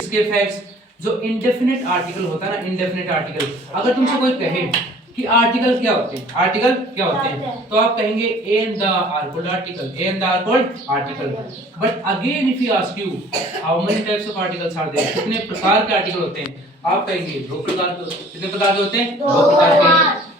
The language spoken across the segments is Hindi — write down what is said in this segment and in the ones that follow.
इसके फैक्ट्स, जो इंडेफिनिट आर्टिकल होता है ना, इंडेफिनिट आर्टिकल, अगर तुमसे कोई कहे कि आर्टिकल क्या होते हैं, आर्टिकल क्या होते हैं, तो आप कहेंगे a and the are called article, a and the are called article. But again if you ask you how many types of articles are there, कितने प्रकार के आर्टिकल होते हैं, आप कहेंगे दो प्रकार के। कितने प्रकार के होते हैं? दो प्रकार के।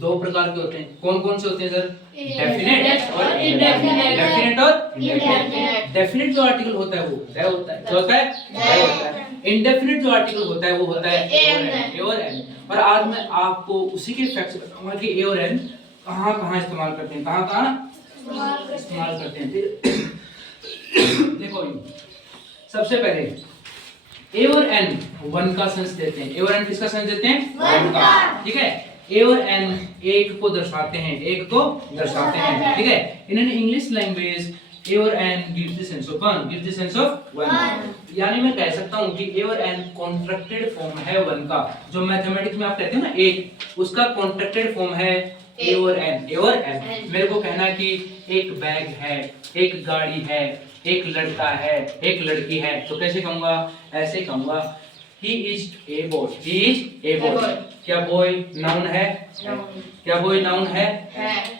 दो प्रकार के होते हैं। कौन कौन से होते हैं सर? डेफिनेट और इंडेफिनेट। डेफिनेट और इंडेफिनेट। डेफिनेट जो आर्टिकल होता है वो द होता है, जो होता है द होता है। इंडेफिनेट जो आर्टिकल होता है वो होता है ए और एन। और आज मैं आपको उसी के फैक्ट्स बताऊंगा कि ए और एन कहां कहां इस्तेमाल करते हैं, कहां कहां इस्तेमाल करते हैं। देखो सबसे पहले ए और एन वन का सेंस देते हैं। ए और एन किसका सेंस देते हैं? वन का। ठीक है, ए और एन एक को दर्शाते हैं, एक को दर्शाते हैं। ठीक है, in an English language a और an gives the sense of one, gives the sense of one. यानी मैं कह सकता हूं कि ए और एन कॉन्ट्रैक्टेड फॉर्म है वन का। जो मैथमेटिक्स में आप कहते हो ना एक, उसका कॉन्ट्रैक्टेड फॉर्म है ए और एन। ए और एन मेरे को कहना है कि एक बैग है, एक गाड़ी है, एक लड़का है, एक लड़की है, तो कैसे कहूंगा? ऐसे कहूंगा he is a boy, he is a boy। क्या boy नाउन है? क्या boy नाउन है?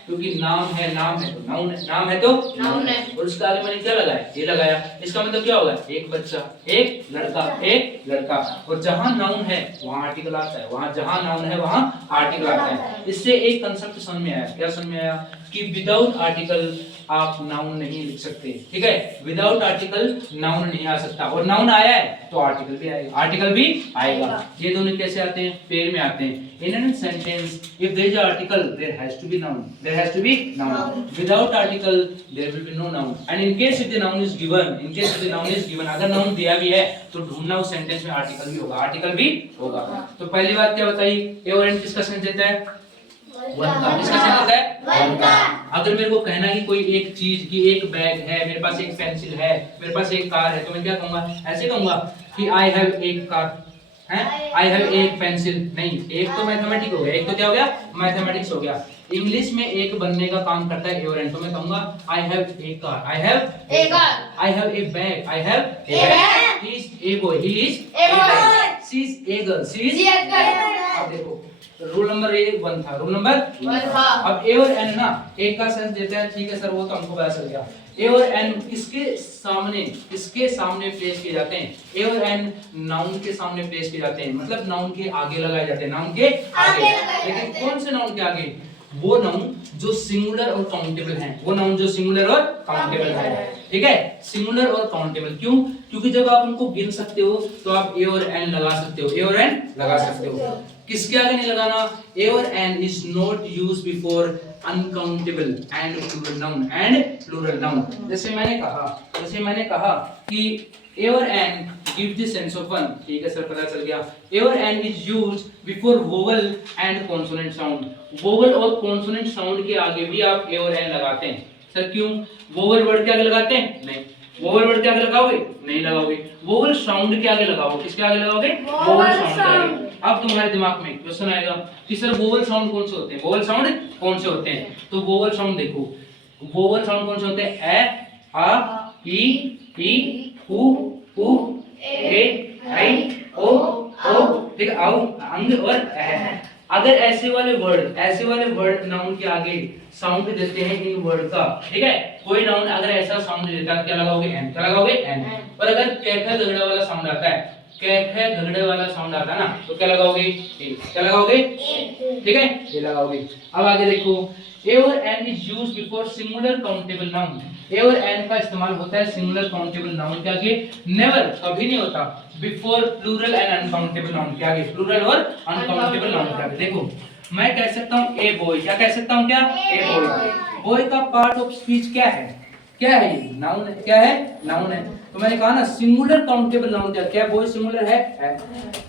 क्योंकि नाम है, नाम है तो नाउन है, नाम है तो नाउन है। और उसके आगे मैंने क्या लगाया? ये लगाया। इसका मतलब क्या होगा? एक बच्चा, एक लड़का, एक लड़का। और जहां नाउन है वहां आर्टिकल आता है, वहां जहां नाउन है वहां आर्टिकल आता है। इससे एक कंसेप्ट समझ में आया। क्या समझ में आया? कि विदाउट आर्टिकल आप नाउन नहीं लिख सकते। ठीक है, विदाउट आर्टिकल नाउन नहीं आ सकता। और नाउन आया है तो आर्टिकल भी आएगा, आर्टिकल भी आएगा। ये दोनों कैसे आते हैं? पेयर में आते हैं। In a sentence, if there is an article, there has to be noun. There has to be noun. Without article, there will be no noun. And in case if the noun is given, in case if the noun is given, अगर नाउन दिया भी है तो ढूंढना उस सेंटेंस में आर्टिकल भी होगा, आर्टिकल भी होगा। तो पहली बात क्या बताई? ए और एन किसका सेंस देता है? वन का। किसका सेंस देता है? वन का। अगर मेरे को कहना है कि कोई एक चीज की, एक बैग है, मेरे पास एक पेंसिल है, मेरे पास एक कार है, तो मैं क्या कहूंगा? ऐसे कहूंगा कि आई हैव एक कार है, आई हैव एक पेंसिल। नहीं, एक तो मैथमेटिक्स हो गया, एक तो क्या हो गया? मैथमेटिक्स हो गया। इंग्लिश में एक बनने का काम करता है ए और एन। तो मैं कहूंगा I have a car, I have a car, I have a bag, I have a bag, he is a boy, he is a boy, she is a girl, she is a girl. अब देखो रूल नंबर 1 था, रूल नंबर 1 था। अब ए और एन ना एक का सेंस देते हैं। ठीक है सर, वो तो हमको पता चल गया। ए और एन किसके सामने प्लेस किए जाते हैं? ए और एन नाउन के सामने प्लेस किए जाते हैं, मतलब नाउन के आगे लगाए जाते हैं, नाउन के आगे। लेकिन कौन से नाउन के आगे? वो नाउन जो सिंगुलर और काउंटेबल हैं, वो नाउन जो सिंगुलर और काउंटेबल है। ठीक है, सिंगुलर और काउंटेबल। क्यों? क्योंकि जब आप उनको गिन सकते हो तो आप ए और एन लगा सकते हो, ए और एन लगा सकते हो। किसके आगे नहीं लगाना? ए और an is not used before uncountable and plural noun, and plural noun. जैसे मैंने कहा कि ए और an give the sense of one. ठीक है सर, पता चल गया। ए और an is used before vowel and consonant sound. Vowel और कॉन्सोनेंट साउंड के आगे भी आप ए और एन लगाते हैं। सर क्यों? वोवल वर्ड के आगे लगाते हैं? नहीं। वोवल वर्ड के आगे लगाओगे? नहीं लगाओगे। वोवल साउंड के आगे लगाओ। किसके आगे लगाओगे? वोवल साउंड के आगे। अब तुम्हारे दिमाग में क्वेश्चन आएगा कि सर वोवल साउंड कौन से होते हैं? वोवल साउंड कौन से होते हैं? तो वोवल साउंड देखो, वोवल साउंड कौन से होते हैं? ए, आ, ई, उ, ए, आई, ओ। ठीक है, औ, अंग और ए। अगर ऐसे वाले वर्ड नाउन के आगे साउंड देते हैं इन वर्ड का, ठीक है, कोई नाउन अगर ऐसा साउंड देता है क्या लगाओगे? एन। क्या लगाओगे? एन। और अगर कैफे झगड़े वाला साउंड आता है, कैफे झगड़े वाला साउंड आता है ना, तो क्या लगाओगे? ए। क्या लगाओगे? ए। ठीक है, ये लगाओगे। अब आगे देखो, ए और an is used before singular countable noun. A और एन का इस्तेमाल होता है सिंगुलर काउंटेबल नाउन के आगे, नेवर, कभी नहीं होता before plural and uncountable noun के आगे, प्लूरल और अनकाउंटेबल नाउन के आगे। देखो मैं कह सकता हूं ए बॉय। क्या कह सकता हूं? क्या? A boy. बॉय का पार्ट ऑफ स्पीच क्या है? क्या है? नाउन है। क्या है? नाउन है। तो मैंने कहा ना सिंगुलर काउंटेबल नाउन क्या? बॉय सिंगुलर है।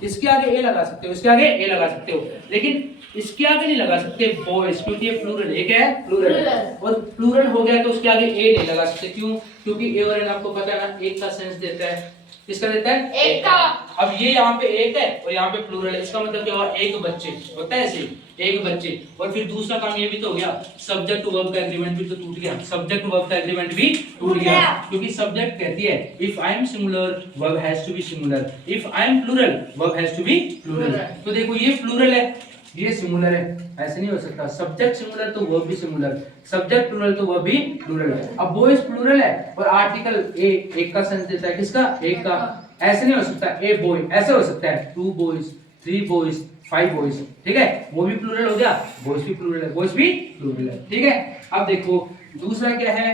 इसके आगे ए लगा सकते हो, इसके आगे ए लगा सकते हो, लेकिन इसके आगे नहीं लगा सकते बॉयज, क्योंकि ये प्लूरल है। क्या है? प्लूरल। और प्लूरल हो गया तो उसके आगे ए नहीं लगा सकते। क्यों? क्योंकि ए और एन आपको पता है ना एक का सेंस देता है। किसका देता है? एक का। अब ये यहाँ पे एक है और यहाँ पे प्लूरल है, इसका मतलब क्या हुआ? एक बच्चे होता है ऐसे, एक बच्चे। और फिर दूसरा काम ये भी तो हो गया, सब्जेक्ट टू वर्ब का एग्रीमेंट भी तो टूट गया, सब्जेक्ट टू वर्ब का एग्रीमेंट भी टूट गया, क्योंकि सब्जेक्ट कहती है if I am singular verb has to be singular, if I am plural verb has to be plural. तो देखो ये प्लूरल है, ये सिंगुलर है, ऐसे नहीं हो सकता, सब्जेक्ट सिंगुलर तो वर्ब भी सिंगुलर, सब्जेक्ट प्लूरल तो वर्ब भी प्लूरल। अब बॉयज प्लूरल है और आर्टिकल ए एक का सेंस देता है, किसका, एक का, ऐसे नहीं हो सकता ए बॉय, ऐसे हो सकता है 2 बॉयज 3 बॉयज 5 बॉयज, ठीक है, वो भी प्लूरल हो गया, बॉयज भी प्लूरल है, बॉयज भी प्लूरल है, ठीक है। अब देखो दूसरा क्या है,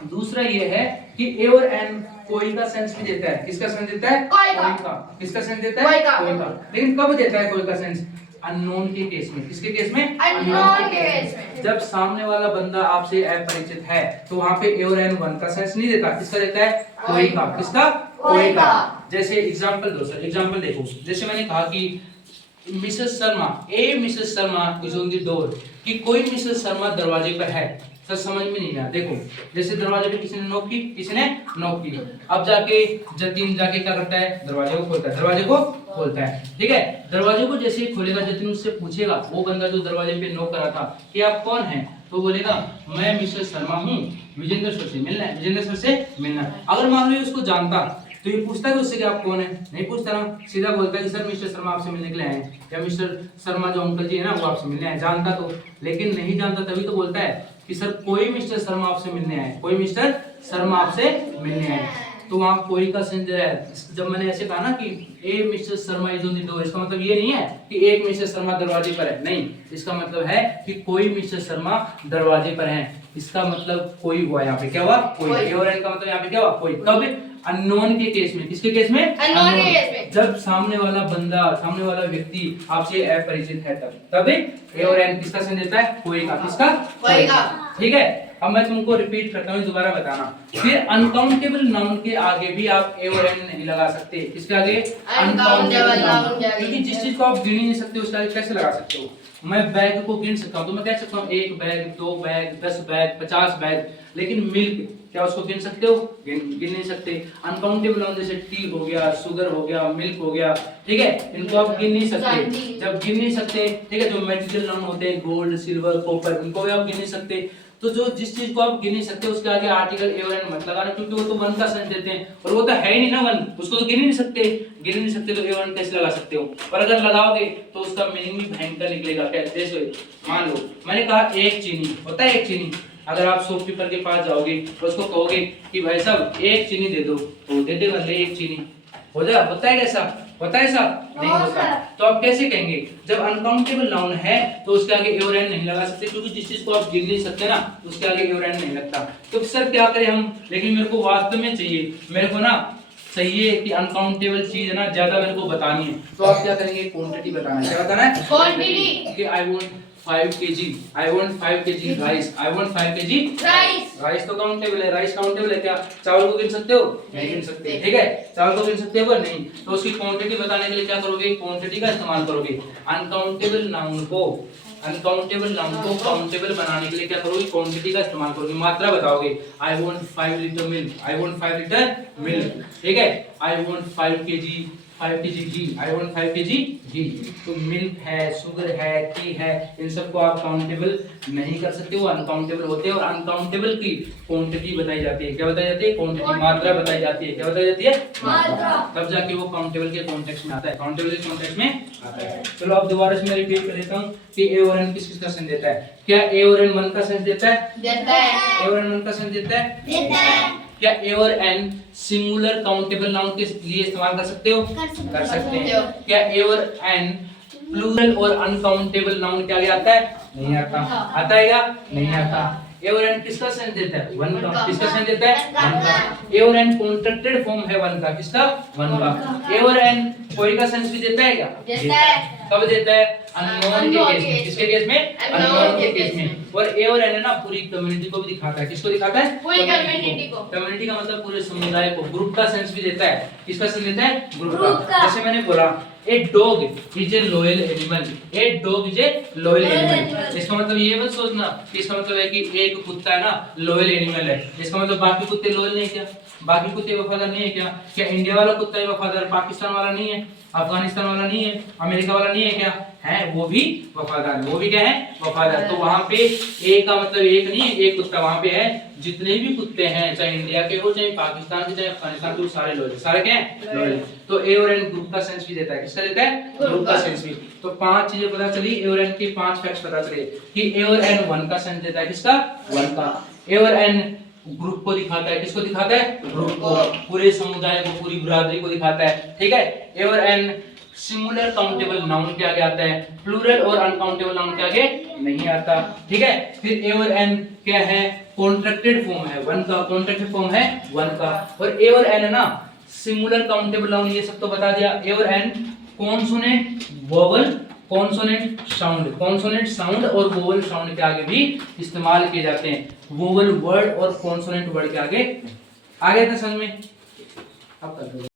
दूसरा ये है कि ए और एन कोई का सेंस भी देता है, किसका सेंस देता है, कोई का, किसका सेंस देता है, कोई का, लेकिन कब देता है कोई का सेंस, अननोन के केस में, किसके केस में, अननोन के केस में, जब सामने वाला बंदा आपसे अपरिचित है तो वहां पे ए और एन वन का सेंस नहीं देता, किसका देता है, कोई का, किसका, कोई का। जैसे एग्जांपल दो सर, एग्जांपल देखो, जैसे मैंने कहा कि Mrs Sharma, A Mrs Sharma is on the door, कि कोई मिसेस शर्मा दरवाजे पर है, सर समझ में नहीं आया। देखो जैसे दरवाजे पे किसी ने नॉक की, किसी ने नॉक की, अब जाके जतिन जाके क्या करता है, दरवाजे को खोलता है, दरवाजे को खोलता है, ठीक है, दरवाजे को जैसे ही खोलेगा जतिन उससे पूछेगा, वो बंदा जो दरवाजे पे नॉक करा था कि आप कौन हैं, तो बोलेगा मैं मिसेस शर्मा हूँ, विजेंद्र सर से मिलना है, विजेंद्र सर से मिलना है। अगर मान लो उसको जानता तो ये पूछता है उससे कि आप कौन है, नहीं पूछता ना, सीधा बोलता है कि सर मिस्टर शर्मा आपसे मिलने के लिए आए हैं, या मिस्टर शर्मा जो अंकल जी है ना वो आपसे मिलने आए, जानता तो, लेकिन नहीं जानता तभी तो बोलता है कि सर कोई मिस्टर शर्मा आपसे मिलने आए, कोई मिस्टर शर्मा आपसे मिलने आए, तो वहां कोई का सेंस दे रहा है। जब मैंने ऐसे कहा ना कि a mister Sharma is on the door, इसका मतलब ये नहीं है कि एक मिस्टर शर्मा दरवाजे पर है, नहीं, इसका मतलब है कि कोई मिस्टर शर्मा दरवाजे पर है, इसका मतलब कोई हुआ यहाँ पे, क्या हुआ, कोई, और एन का मतलब यहाँ पे क्या हुआ, कोई। कब, अननोन के केस में, किसके केस में, अननोन के केस में, जब सामने वाला बंदा, सामने वाला व्यक्ति आपसे अपरिचित है, तब ए और एन किसका सेंस देता है, कोई का, किसका, कोई का, ठीक है। अब मैं तुमको रिपीट करता हूँ, दोबारा बताना। फिर अनकाउंटेबल नाउन के आगे भी आप ए और एन नहीं लगा सकते, किसके आगे, अनकाउंटेबल नाउन के आगे, क्योंकि जिस चीज को आप गिन ही नहीं सकते उसके आगे कैसे लगा सकते हो। मैं बैग को गिन सकता हूँ तो मैं कह सकता हूँ 1 बैग 2 बैग 10 बैग 50 बैग, लेकिन मिल्क क्या उसको गिन सकते हो, गिन नहीं सकते। अनकाउंटेबल नाउन जैसे टी हो गया, शुगर हो गया, मिल्क हो गया, ठीक है, इनको आप गिन नहीं सकते। जब गिन नहीं सकते, ठीक है, जो मेटेरियल नाउन होते हैं गोल्ड सिल्वर कॉपर, इनको भी आप गिन नहीं सकते। तो जो जिस चीज को आप गिन नहीं सकते उसके आगे आर्टिकल ए और एन मत लगाना, क्योंकि वो तो वन का सेंस देते हैं और वो तो है ही नहीं ना वन, उसको तो गिन ही नहीं सकते, गिन ही नहीं सकते, तो ए और एन कैसे लगा सकते हो। और अगर लगाओगे तो उसका मीनिंग भी भयंकर निकलेगा। कैसे, मान लो मैंने कहा एक चीनी होता है, एक चीनी, अगर आप शॉपकीपर के पास जाओगे तो उसको कहोगे कि भाई साहब एक चीनी दे दो, तो दे देगा, ले एक चीनी, हो जाएगा, होता है कैसा, होता है साहब, नहीं होता। तो आप कैसे कहेंगे, जब अनकाउंटेबल नाउन है तो उसके आगे ए और एन नहीं लगा सकते, क्योंकि जिस चीज को आप गिन नहीं सकते ना उसके आगे ए और एन नहीं लगता। तो सर क्या करें हम, लेकिन मेरे को वास्तव में चाहिए, मेरे को ना चाहिए कि अनकाउंटेबल चीज है ना ज्यादा मेरे को बतानी है, तो आप क्या करेंगे, क्वांटिटी बताना है, क्या बताना है, क्वांटिटी, कि I want 5 kg, I want 5 kg rice, I want 5 kg rice. Rice तो काउंटेबल है, राइस काउंटेबल है क्या, चावल को गिन सकते हो, नहीं गिन सकते, ठीक है, चावल को गिन सकते हो नहीं, तो उसकी क्वांटिटी बताने के लिए क्या करोगे, क्वांटिटी का इस्तेमाल करोगे। अनकाउंटेबल नाउन को, अनकाउंटेबल नाउन को काउंटेबल बनाने के लिए क्या करोगे, क्वांटिटी का इस्तेमाल करोगे, मात्रा बताओगे। I want 5 litre milk, I want 5 litre milk, ठीक है, I want 5 kg 5 kg ghee, I want 5 kg घी। तो मिल्क है, शुगर है, टी है, इन सबको आप काउंटेबल नहीं कर सकते, वो अनकाउंटेबल होते हैं। और अनकाउंटेबल की क्वांटिटी बताई जाती है, क्या बताई जाती है, क्वांटिटी, मात्रा बताई जाती है, क्या बताई जाती है, मात्रा, तब जाके वो काउंटेबल के कॉन्टेक्स्ट में आता है, काउंटेबल के कॉन्टेक्स्ट में आता है। चलो अब दोबारा से मैं रिपीट कर देता हूं कि ए और एन किस का सेंस देता है, क्या ए और एन वन का सेंस देता है, देता है, ए और एन वन का सेंस देता है, देता है। क्या ए और एन सिंगुलर काउंटेबल नाउन के लिए इस्तेमाल कर सकते हो, कर सकते हैं। क्या ए और एन प्लूरल और अनकाउंटेबल नाउन के आगे आता है, नहीं आता, आता है क्या, नहीं आता। ए और एन किसका सेंस देता है, वन का, किसका सेंस देता है, वन का। ए और एन कॉन्ट्रैक्टेड फॉर्म है वन का, किसका, वन का। ए और एन कोई का सेंस भी देता है क्या, देता है, कब देता है, अननोन के केस में, किसके केस में, अननोन के केस में। और ए और एन है ना पूरी कम्युनिटी को भी दिखाता है, किसको दिखाता है, पूरी कम्युनिटी को, कम्युनिटी का मतलब पूरे समुदाय को, ग्रुप का सेंस भी देता है, किसका सेंस देता है, ग्रुप का। जैसे मैंने बोला a dog is a loyal animal, a dog is a loyal animal, इसका मतलब ये मत सोचना कि इसका मतलब है कि एक कुत्ता है ना लॉयल एनिमल है, इसका मतलब बाकी कुत्ते लॉयल नहीं क्या, बाकी कुत्ते वफादार नहीं है क्या, क्या इंडिया वाला कुत्ता ही वफादार पाकिस्तान वाला नहीं है, अफगानिस्तान वाला नहीं है, अमेरिका वाला नहीं है क्या है, वो भी वफादार है, वो भी क्या है वफादार। तो वहां पे ए का मतलब एक नहीं है, एक कुत्ता वहां पे है, जितने भी कुत्ते हैं चाहे इंडिया के हो चाहे पाकिस्तान के चाहे अफगानिस्तान के, वो सारे लोग सारे क्या है लोग। तो ए और एन ग्रुप का सेंस भी देता है, किसका देता है ग्रुप का सेंस भी। तो 5 चीजें पता चली, ए और एन की 5 फैक्ट्स पता चले कि ए और एन 1 का सेंस देता है, किसका 1 का। ए और एन ग्रुप को दिखाता है, किसको दिखाता है ग्रुप को, पूरे समुदाय को पूरी बिरादरी को दिखाता है, ठीक है। ए और एन सिंगुलर काउंटेबल नाउन के आगे आता है, प्लूरल और अनकाउंटेबल नाउन के आगे नहीं आता, ठीक है। फिर ए और एन क्या है कॉन्ट्रैक्टेड फॉर्म है 1 का, कॉन्ट्रैक्टेड फॉर्म है 1 का। और ए और एन है ना सिंगुलर काउंटेबल नाउन, ये सब तो बता दिया। ए और an consonant vowel consonant sound और वोवल साउंड के आगे भी इस्तेमाल किए जाते हैं, वोवल वर्ड और कॉन्सोनेंट वर्ड के आगे। आ गया था समझ में? अब कर दो।